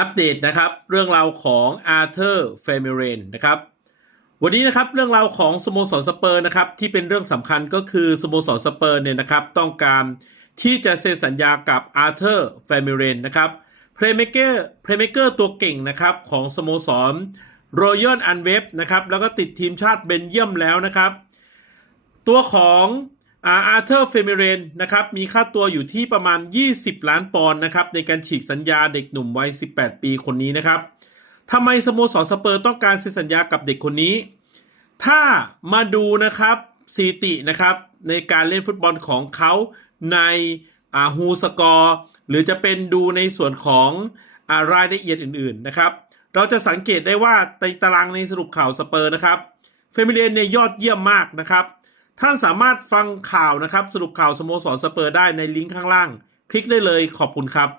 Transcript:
อัปเดตนะครับเรื่องราวของอาร์เธอร์เฟมิเรนนะครับวันนี้นะครับเรื่องราวของสโมสรสเปอร์นะครับที่เป็นเรื่องสำคัญก็คือสโมสรสเปอร์เนี่ยนะครับต้องการที่จะเซ็นสัญญากับอาร์เธอร์เฟมิเรนนะครับเพลย์เมเกอร์เพลย์เมเกอร์ตัวเก่งนะครับของสโมสรรอยัลอันเวฟนะครับแล้วก็ติดทีมชาติเบนเยียมแล้วนะครับ ตัวของ อาร์เธอร์เฟมิเรนนะครับมีค่าตัวอยู่ที่ประมาณ 20 ล้านปอนด์นะครับในการฉีกสัญญาเด็กหนุ่มวัย 18 ปีคนนี้นะครับทำไมสโมสรสเปอร์ต้องการเซ็นสัญญากับเด็กคนนี้ ถ้ามาดูนะครับสถิตินะครับในการเล่นฟุตบอลของเขาในอาฮูสกอร์หรือจะเป็นดูในส่วนของอารายละเอียดอื่นๆนะครับเราจะสังเกตได้ว่าในตารางในสรุปข่าวสเปอร์นะครับเฟมิเลียนเนี่ยยอดเยี่ยมมากนะครับ ท่านสามารถฟังข่าวนะครับ สรุปข่าวสโมสรสเปอร์ได้ในลิงก์ข้างล่าง คลิกได้เลยขอบคุณครับ